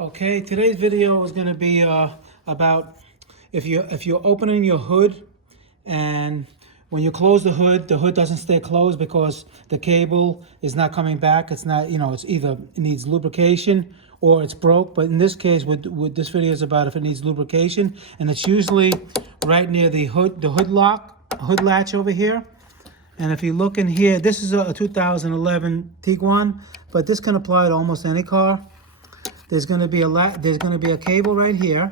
Okay, today's video is going to be about if you're opening your hood, and when you close the hood doesn't stay closed because the cable is not coming back. It's not, it's either it needs lubrication or it's broke. But in this case, with this video is about if it needs lubrication, and it's usually right near the hood latch over here. And if you look in here, this is a 2011 Tiguan, but this can apply to almost any car. There's going to be a cable right here.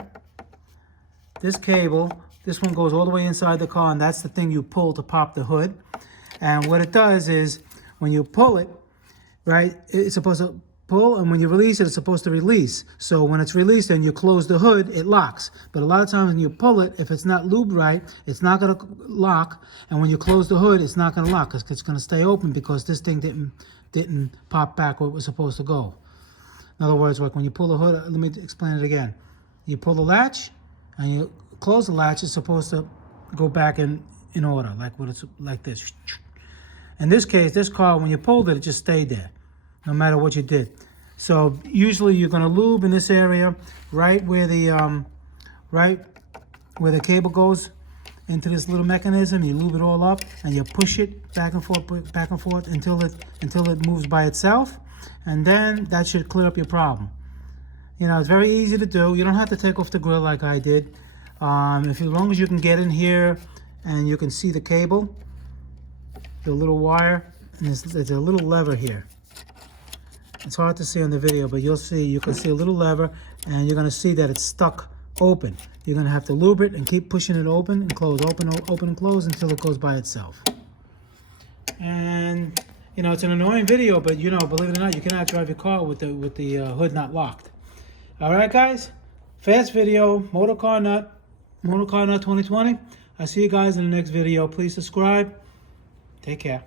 This cable, this one goes all the way inside the car, and that's the thing you pull to pop the hood. And what it does is, when you pull it, right, it's supposed to pull, and when you release it, it's supposed to release. So when it's released and you close the hood, it locks. But a lot of times when you pull it, if it's not lubed right, it's not going to lock. And when you close the hood, it's not going to lock because it's going to stay open because this thing didn't pop back where it was supposed to go. In other words, like when you pull the hood, let me explain it again. You pull the latch and you close the latch, it's supposed to go back in order, like this. In this case, this car, when you pulled it, it just stayed there, no matter what you did. So usually you're going to lube in this area, right where the cable goes into this little mechanism. You lube it all up and you push it back and forth until it moves by itself. And then that should clear up your problem. It's very easy to do. You don't have to take off the grill like I did. As long as you can get in here and you can see the cable, the little wire, and there's a little lever here. It's hard to see on the video, but you can see a little lever, and you're going to see that it's stuck open. You're going to have to lube it and keep pushing it open and close, open and close until it goes by itself. And it's an annoying video, but believe it or not, you cannot drive your car with the hood not locked. All right, guys, fast video, Motor Car Nut 2020. I'll see you guys in the next video. Please subscribe. Take care.